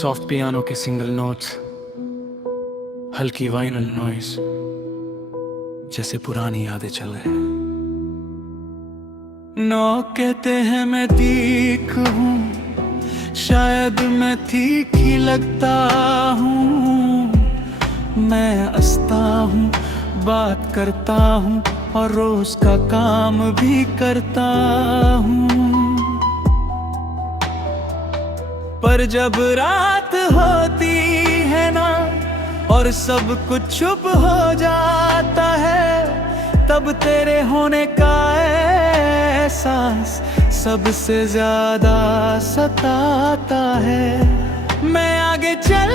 Soft piano के single notes, हल्की vinyl noise, जैसे पुरानी यादें चल रहे हैं। नो कहते हैं मैं तीख हूँ, शायद मैं ठीक ही लगता हूँ। मैं हंसता हूँ, बात करता हूँ और रोज का काम भी करता हूँ। पर जब रात होती है ना और सब कुछ चुप हो जाता है, तब तेरे होने का एहसास सबसे ज्यादा सताता है। मैं आगे चल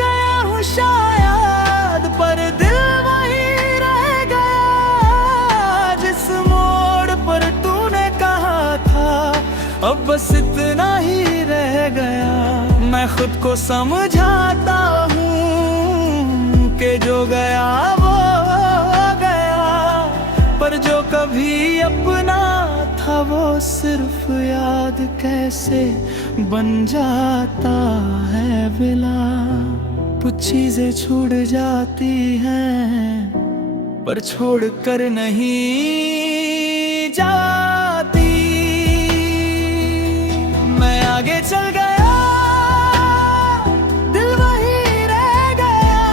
गया हूँ शायद, पर दिल वहीं रह गया जिस मोड़ पर तूने कहा था। अब बस इतना ही रह गया। मैं खुद को समझाता हूँ कि जो गया वो गया, पर जो कभी अपना था वो सिर्फ याद कैसे बन जाता है। बिला कुछ चीजें छूट जाती हैं, पर छोड़ कर नहीं जाती। मैं आगे चल गया, दिल वहीं रह गया।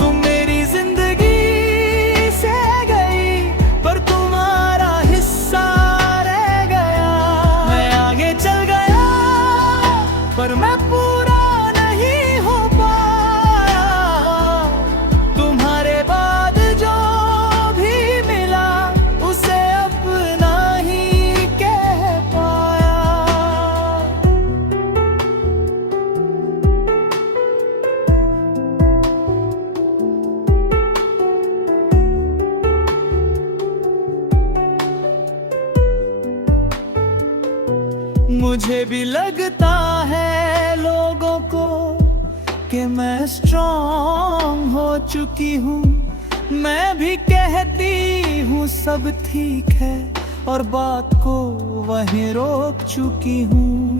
तुम मेरी जिंदगी से गई, पर तुम्हारा हिस्सा रह गया। मैं आगे चल गया, पर मैं पूरा नहीं हो पाया। तुम्हारे बाद जो भी मिला, उसे अपना ही कह पाया। मुझे भी लगता है लोगों को कि मैं स्ट्रॉन्ग हो चुकी हूँ। मैं भी कहती हूँ सब ठीक है, और बात को वहीं रोक चुकी हूँ।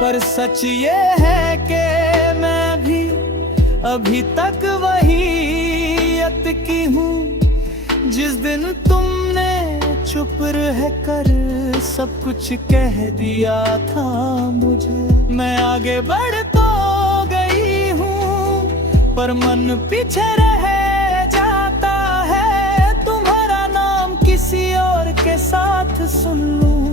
पर सच ये है कि मैं भी अभी तक वही अटकी हूँ जिस दिन तुमने चुप रह कर सब कुछ कह दिया था मुझे। मैं आगे बढ़ तो गई हूँ, पर मन पीछे रह जाता है। तुम्हारा नाम किसी और के साथ सुन लूं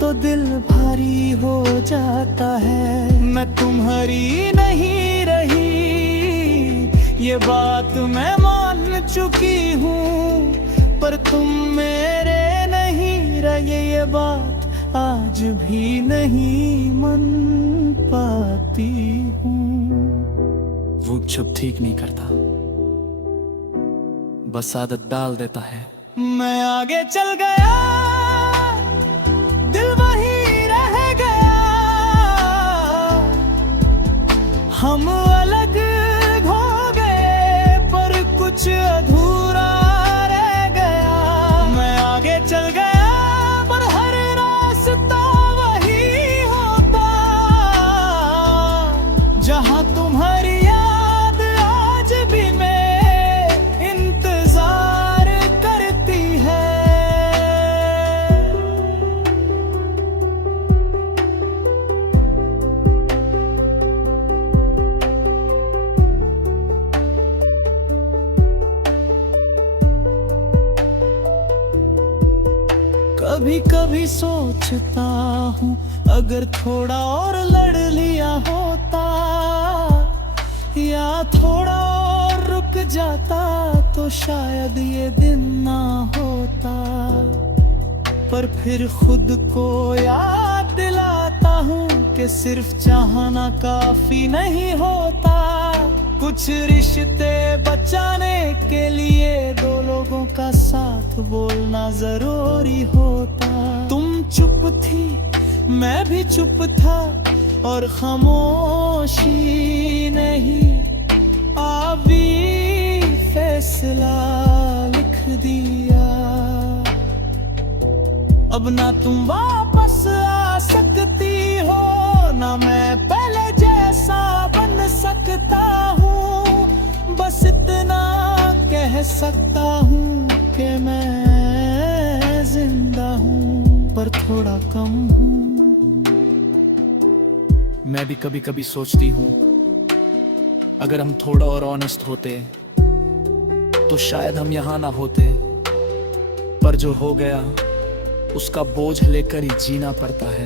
तो दिल भारी हो जाता है। मैं तुम्हारी नहीं रही, ये बात मैं मान चुकी हूँ, पर तुम मेरे नहीं रहे, ये बात आज भी नहीं मन पाती हूँ। वो सब ठीक नहीं करता, बस आदत डाल देता है। मैं आगे चल गया, दिल वहीं रह गया। हम अलग हो गए, पर कुछ अधूरा रह गया। मैं आगे चल गया, पर हर रास्ता वही होता जहां तुम्हारी याद आज भी मैं इंतजार करती है। कभी कभी सोचता हूँ अगर थोड़ा और लड़ लिया होता, या थोड़ा और रुक जाता, तो शायद ये दिन ना होता। पर फिर खुद को याद दिलाता हूँ कि सिर्फ चाहना काफी नहीं होता। कुछ रिश्ते बचाने के लिए दो लोगों का साथ बोलना जरूरी होता। तुम चुप थी, मैं भी चुप था, और खामोशी नहीं अभी फैसला लिख दिया। अब ना तुम वापस आ सकती हो, ना मैं पहले जैसा बन सकता हूँ। बस इतना कह सकता हूँ कि मैं जिंदा हूँ, पर थोड़ा कम हूँ। मैं भी कभी कभी सोचती हूँ, अगर हम थोड़ा और ऑनेस्ट होते तो शायद हम यहाँ ना होते। पर जो हो गया उसका बोझ लेकर ही जीना पड़ता है।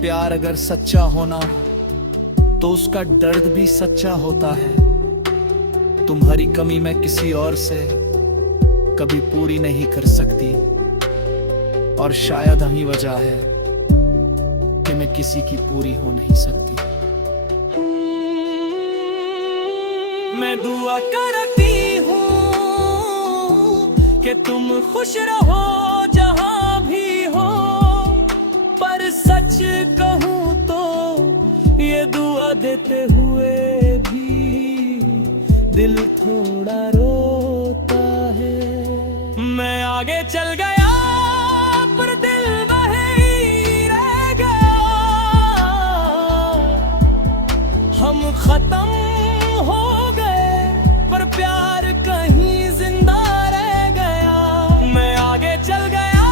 प्यार अगर सच्चा होना तो उसका दर्द भी सच्चा होता है। तुम्हारी कमी मैं किसी और से कभी पूरी नहीं कर सकती, और शायद हम ही वजह है कि मैं किसी की पूरी हो नहीं सकती। मैं दुआ करती हूँ कि तुम खुश रहो जहाँ भी हो, पर सच कहूँ तो ये दुआ देते हुए भी दिल थोड़ा रोता है। मैं आगे चल गया पर दिल वहीं रह गया। हम खत्म हो गए पर प्यार कहीं जिंदा रह गया। मैं आगे चल गया,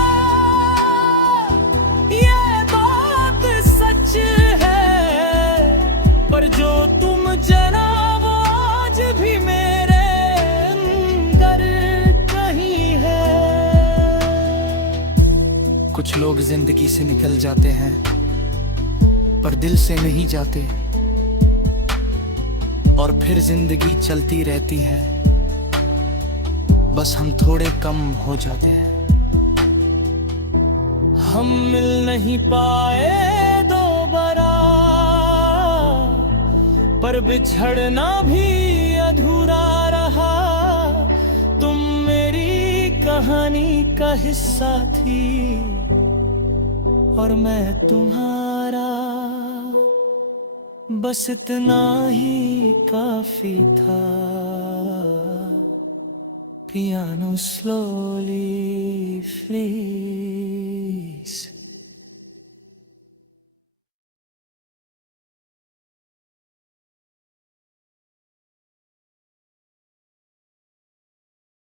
ये बात सच है, पर जो तुम जना वो आज भी मेरे अंदर कहीं है। कुछ लोग जिंदगी से निकल जाते हैं पर दिल से नहीं जाते, और फिर जिंदगी चलती रहती है, बस हम थोड़े कम हो जाते हैं। हम मिल नहीं पाए दोबारा, पर बिछड़ना भी अधूरा रहा। तुम मेरी कहानी का हिस्सा थी और मैं तुम्हारा, बस इतना ही काफी था। Piano slowly flees.